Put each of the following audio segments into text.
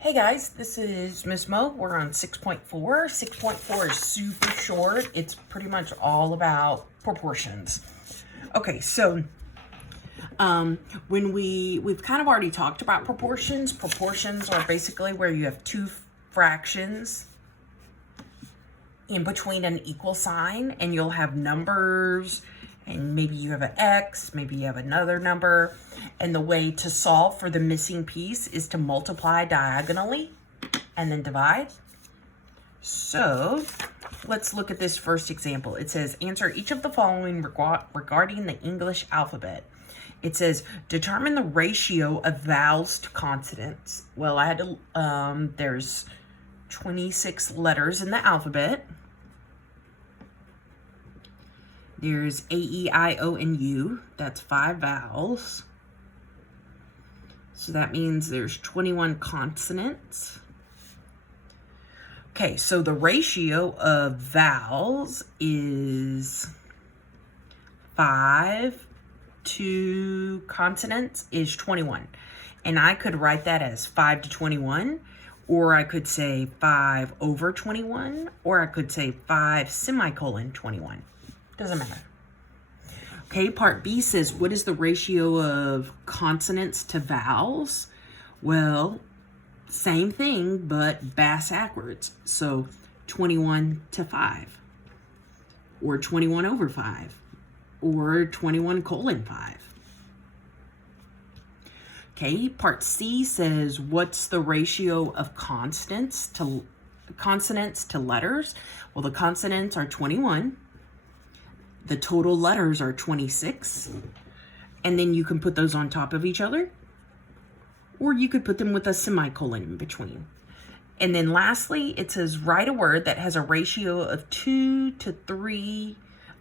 Hey guys, this is Miss Mo. We're on 6.4. 6.4 is super short. It's pretty much all about proportions. Okay, so when we've kind of already talked about proportions. Proportions are basically where you have two fractions in between an equal sign, and you'll have numbers, and maybe you have an X, maybe you have another number, and the way to solve for the missing piece is to multiply diagonally and then divide. So let's look at this first example. It says, answer each of the following regarding the English alphabet. It says, determine the ratio of vowels to consonants. Well, I had to, there's 26 letters in the alphabet. There's A, E, I, O, and U. That's 5 vowels. So that means there's 21 consonants. Okay, so the ratio of vowels is 5 to consonants is 21. And I could write that as 5 to 21, or I could say 5 over 21, or I could say 5 semicolon 21. Doesn't matter. Okay, part B says, what is the ratio of consonants to vowels? Well, same thing, but bass-ackwards. So 21 to 5, or 21 over 5, or 21 colon 5. Okay, part C says, what's the ratio of consonants to letters? Well, the consonants are 21. The total letters are 26. And then you can put those on top of each other, or you could put them with a semicolon in between. And then lastly, it says, write a word that has a ratio of 2 to 3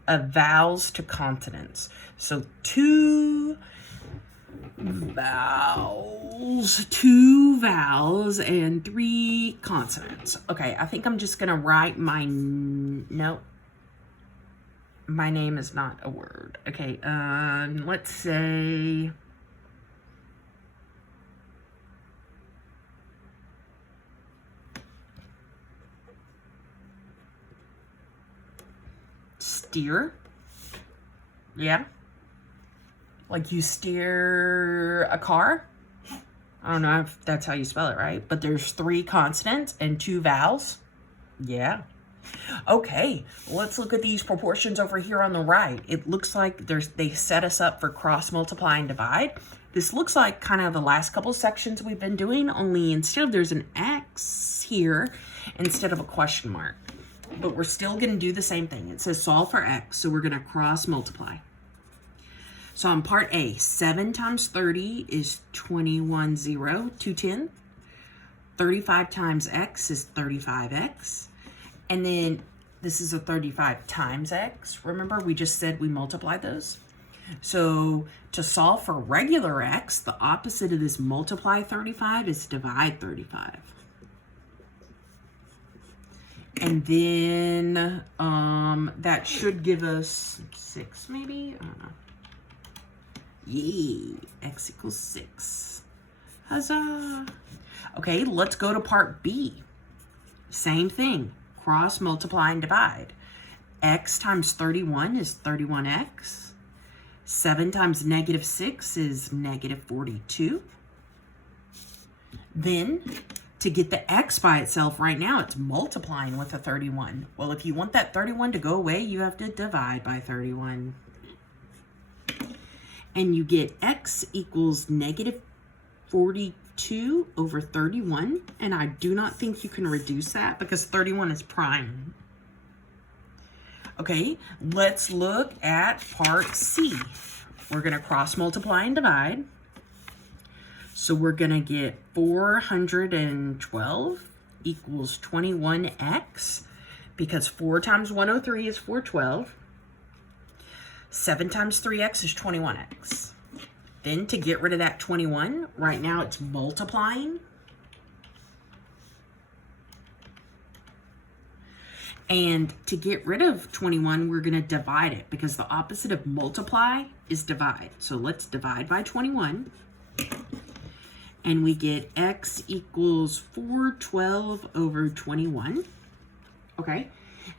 of vowels to consonants. So 2 vowels and 3 consonants. Okay, I think I'm just gonna write no, my name is not a word. Okay, let's say steer. Yeah. Like you steer a car. I don't know if that's how you spell it, right? But there's 3 consonants and 2 vowels. Yeah. Okay, let's look at these proportions over here on the right. It looks like they set us up for cross, multiply, and divide. This looks like kind of the last couple sections we've been doing, only instead of there's an X here instead of a question mark. But we're still going to do the same thing. It says solve for X, so we're going to cross multiply. So on part A, 7 times 30 is 210. 35 times X is 35X. And then this is a 35 times X. Remember, we just said we multiplied those. So to solve for regular X, the opposite of this multiply 35 is divide 35. And then that should give us 6 maybe? I don't know. Yay, X equals 6. Huzzah. Okay, let's go to part B. Same thing. Cross, multiply, and divide. X times 31 is 31X. 7 times negative 6 is negative 42. Then, to get the X by itself right now, it's multiplying with a 31. Well, if you want that 31 to go away, you have to divide by 31. And you get X equals negative 42 over 31, and I do not think you can reduce that because 31 is prime. Okay, let's look at part C. We're going to cross multiply and divide. So we're going to get 412 equals 21X because 4 times 103 is 412. 7 times 3X is 21X. Then to get rid of that 21, right now it's multiplying. And to get rid of 21, we're going to divide it because the opposite of multiply is divide. So let's divide by 21. And we get x equals 412 over 21. Okay.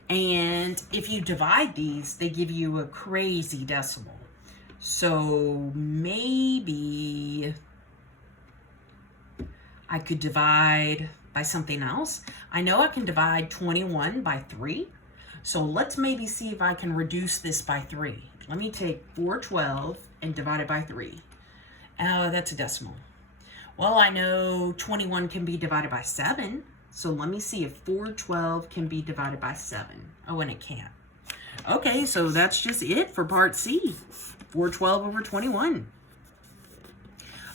And if you divide these, they give you a crazy decimal. So maybe I could divide by something else. I know I can divide 21 by 3. So let's maybe see if I can reduce this by 3. Let me take 412 and divide it by 3. Oh, that's a decimal. Well, I know 21 can be divided by 7. So let me see if 412 can be divided by 7. Oh, and it can't. Okay, so that's just it for part C. 412 over 21.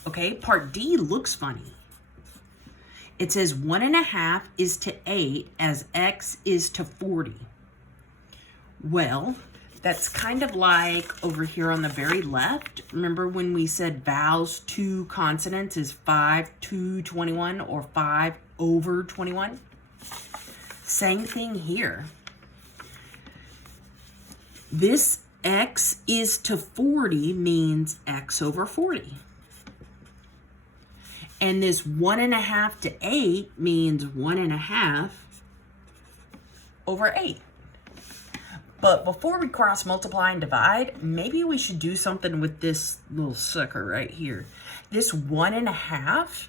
Okay, part D looks funny. It says 1.5 is to 8 as x is to 40. Well, that's kind of like over here on the very left. Remember when we said vowels to consonants is 5 to 21 or 5 over 21? Same thing here. This x is to 40 means x over 40. And this 1.5 to 8 means 1.5 over 8. But before we cross multiply and divide, maybe we should do something with this little sucker right here. This 1.5,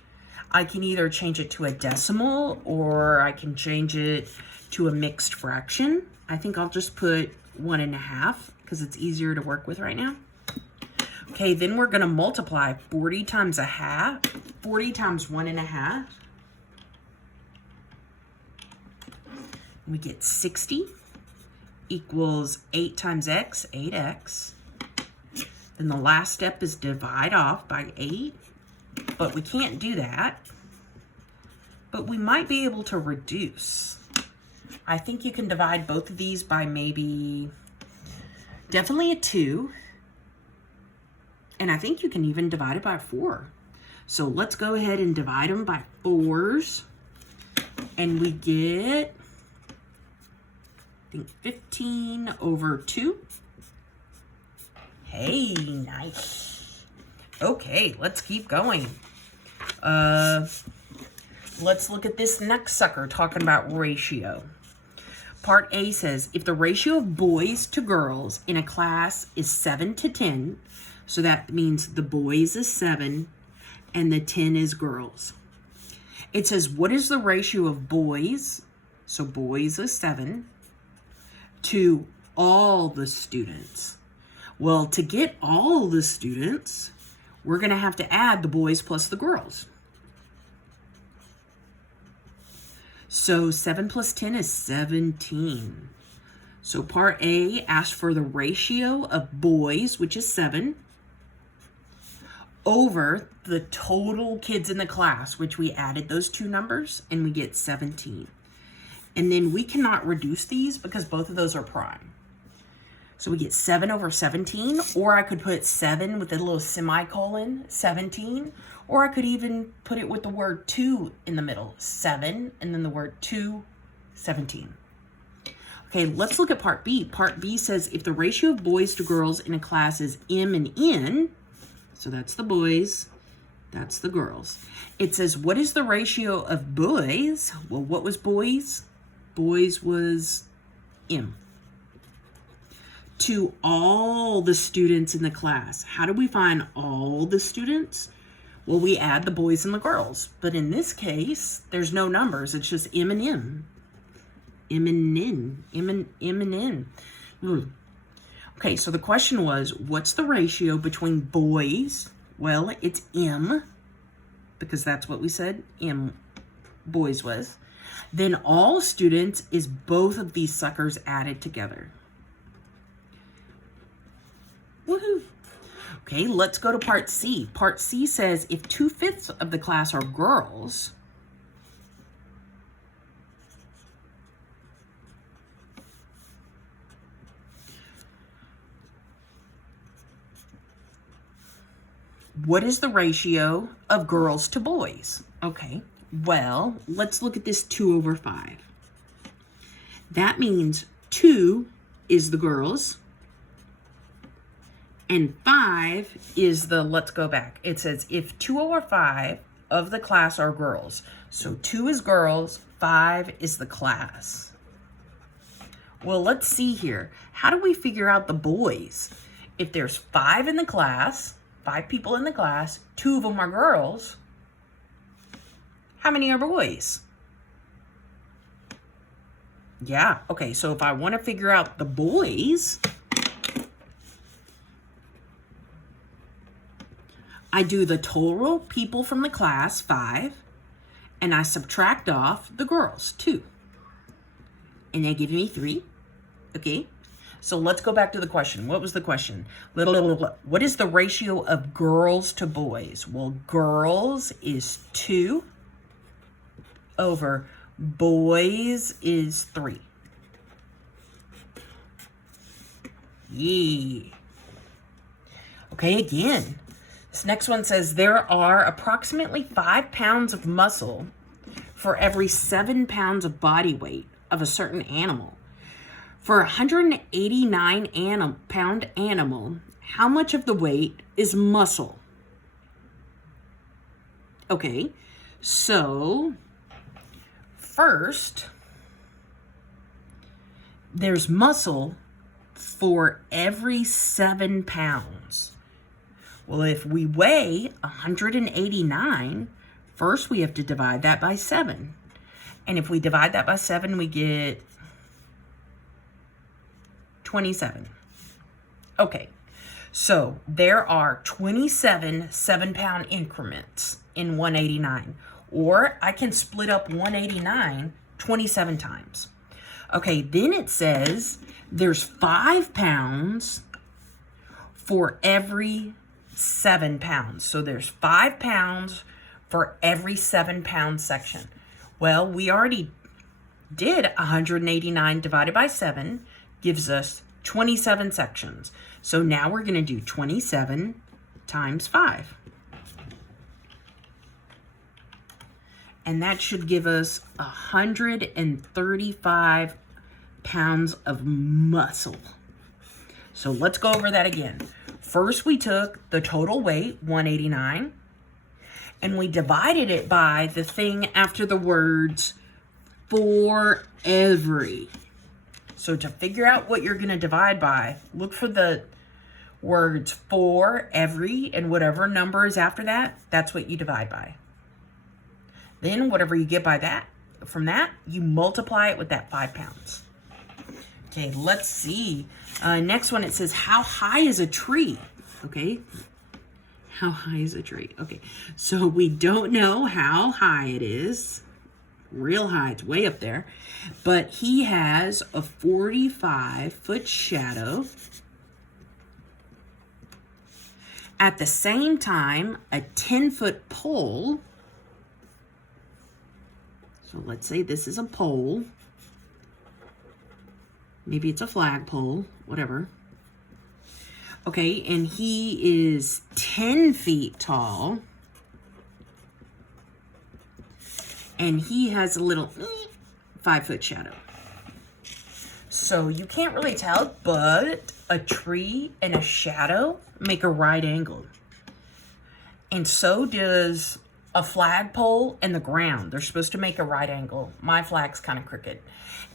I can either change it to a decimal or I can change it to a mixed fraction. I think I'll just put 1.5 because it's easier to work with right now. Okay, then we're gonna multiply 40 times 1.5. We get 60 equals 8 times x, 8x. Then the last step is divide off by 8, but we can't do that. But we might be able to reduce. I think you can divide both of these by maybe, definitely a 2. And I think you can even divide it by 4. So let's go ahead and divide them by 4s. And we get, I think, 15 over 2. Hey, nice. Okay, let's keep going. Let's look at this next sucker talking about ratio. Part A says, if the ratio of boys to girls in a class is 7 to 10, so that means the boys is 7 and the 10 is girls. It says, what is the ratio of boys, so boys is 7, to all the students? Well, to get all the students, we're going to have to add the boys plus the girls. So 7 plus 10 is 17. So part A asks for the ratio of boys, which is 7, over the total kids in the class, which we added those two numbers, and we get 17. And then we cannot reduce these because both of those are prime. So we get 7 over 17, or I could put 7 with a little semicolon, 17, or I could even put it with the word 2 in the middle, 7, and then the word 2, 17. Okay, let's look at part B. Part B says if the ratio of boys to girls in a class is M and N, so that's the boys, that's the girls. It says, what is the ratio of boys? Well, what was boys? Boys was M. To all the students in the class. How do we find all the students? Well, we add the boys and the girls. But in this case, there's no numbers. It's just M and M. M and N. M and N. Okay, so the question was, what's the ratio between boys? Well, it's M, because that's what we said M boys was. Then all students is both of these suckers added together. Woohoo! Okay, let's go to part C. Part C says if 2/5 of the class are girls, what is the ratio of girls to boys? Okay, well, let's look at this 2 over 5. That means 2 is the girls, and 5 is the, let's go back. It says if 2 over 5 of the class are girls. So 2 is girls, 5 is the class. Well, let's see here. How do we figure out the boys? If there's 5 in the class, 5 people in the class, 2 of them are girls, how many are boys? Yeah, okay, so if I want to figure out the boys, I do the total people from the class, 5, and I subtract off the girls, 2. And they give me 3, okay? So let's go back to the question. What was the question? What is the ratio of girls to boys? Well, girls is 2 over boys is 3. Yeah. Okay, again. This next one says there are approximately 5 pounds of muscle for every 7 pounds of body weight of a certain animal. For a 189 pound animal, how much of the weight is muscle? Okay, so first, there's muscle for every 7 pounds. Well, if we weigh 189, first we have to divide that by 7. And if we divide that by 7, we get 27. Okay, so there are 27 7-pound increments in 189. Or I can split up 189 27 times. Okay, then it says there's 5 pounds for every 7 pounds. So there's 5 pounds for every 7-pound section. Well, we already did 189 divided by 7 gives us 27 sections. So now we're going to do 27 times 5. And that should give us 135 pounds of muscle. So let's go over that again. First, we took the total weight, 189, and we divided it by the thing after the words for every. So to figure out what you're going to divide by, look for the words for, every, and whatever number is after that, that's what you divide by. Then whatever you get by that, from that, you multiply it with that 5 pounds. Okay, let's see. Next one, it says, how high is a tree? Okay, how high is a tree? Okay, so we don't know how high it is. Real high, it's way up there. But he has a 45-foot shadow. At the same time, a 10-foot pole. So let's say this is a pole. Maybe it's a flagpole, whatever. Okay, and he is 10 feet tall. And he has a little 5-foot shadow. So you can't really tell, but a tree and a shadow make a right angle. And so does a flagpole and the ground. They're supposed to make a right angle. My flag's kind of crooked.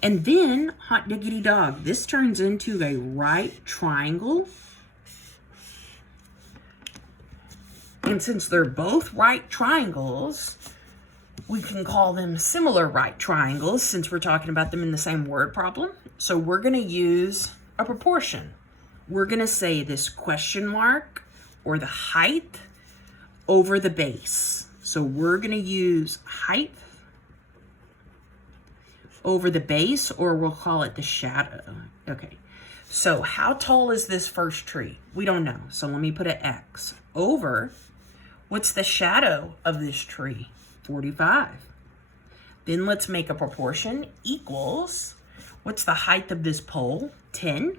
And then, hot diggity dog, this turns into a right triangle. And since they're both right triangles, we can call them similar right triangles since we're talking about them in the same word problem. So we're going to use a proportion. We're going to say this question mark or the height over the base. So we're going to use height over the base, or we'll call it the shadow. Okay, so how tall is this first tree? We don't know. So let me put an X over, what's the shadow of this tree? 45. Then let's make a proportion equals, what's the height of this pole? 10.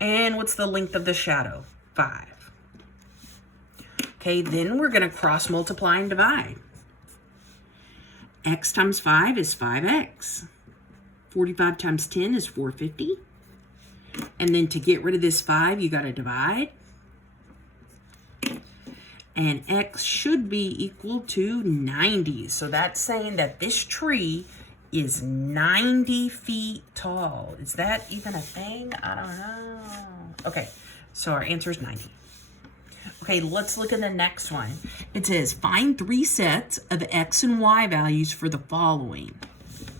And what's the length of the shadow? 5. Okay, then we're going to cross multiply and divide. X times 5 is 5x. 45 times 10 is 450. And then to get rid of this 5, you got to divide. And x should be equal to 90. So that's saying that this tree is 90 feet tall. Is that even a thing? I don't know. Okay, so our answer is 90. Okay, let's look at the next one. It says, find 3 sets of x and y values for the following.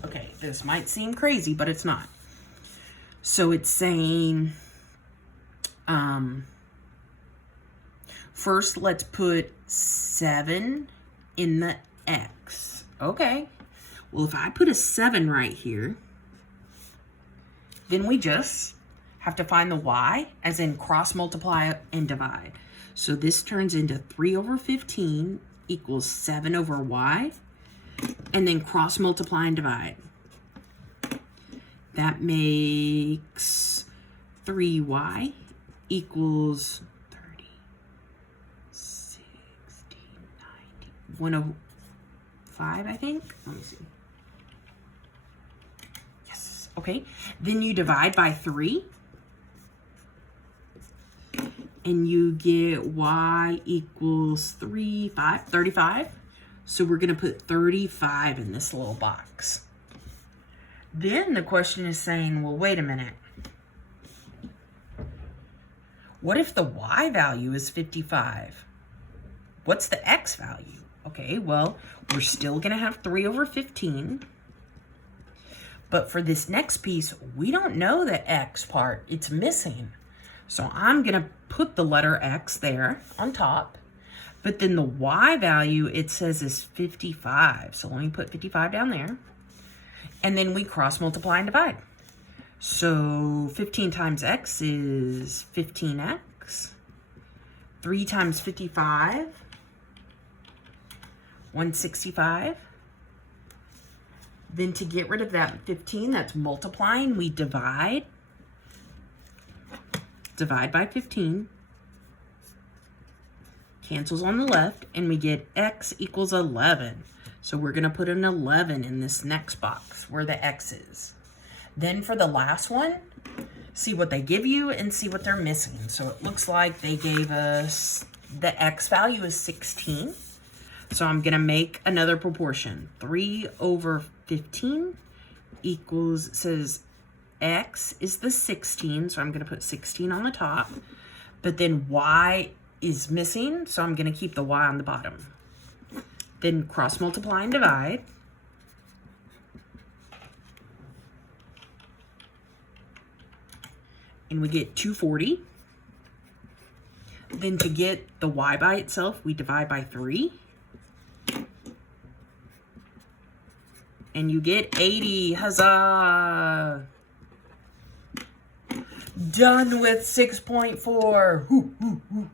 Okay, this might seem crazy, but it's not. So it's saying, first let's put 7 in the x. Okay, well if I put a 7 right here, then we just have to find the y, as in cross multiply and divide. So this turns into 3 over 15 equals 7 over y, and then cross multiply and divide. That makes 3y equals 30, 60, 90, 105, I think. Let me see. Yes, okay. Then you divide by 3. And you get y equals 35. So we're going to put 35 in this little box. Then the question is saying, well, wait a minute. What if the y value is 55? What's the x value? Okay, well, we're still going to have 3 over 15. But for this next piece, we don't know the x part. It's missing. So I'm going to put the letter x there on top. But then the y value, it says, is 55. So let me put 55 down there. And then we cross multiply and divide. So 15 times x is 15x. 3 times 55, 165. Then to get rid of that 15, that's multiplying, we divide. Divide by 15. Cancels on the left, and we get x equals 11. So we're going to put an 11 in this next box where the x is. Then for the last one, see what they give you and see what they're missing. So it looks like they gave us the x value is 16. So I'm going to make another proportion. 3 over 15 equals, says x is the 16. So I'm going to put 16 on the top. But then y is missing. So I'm going to keep the y on the bottom. Then cross multiply and divide. And we get 240. Then to get the y by itself, we divide by 3. And you get 80. Huzzah! Done with 6.4.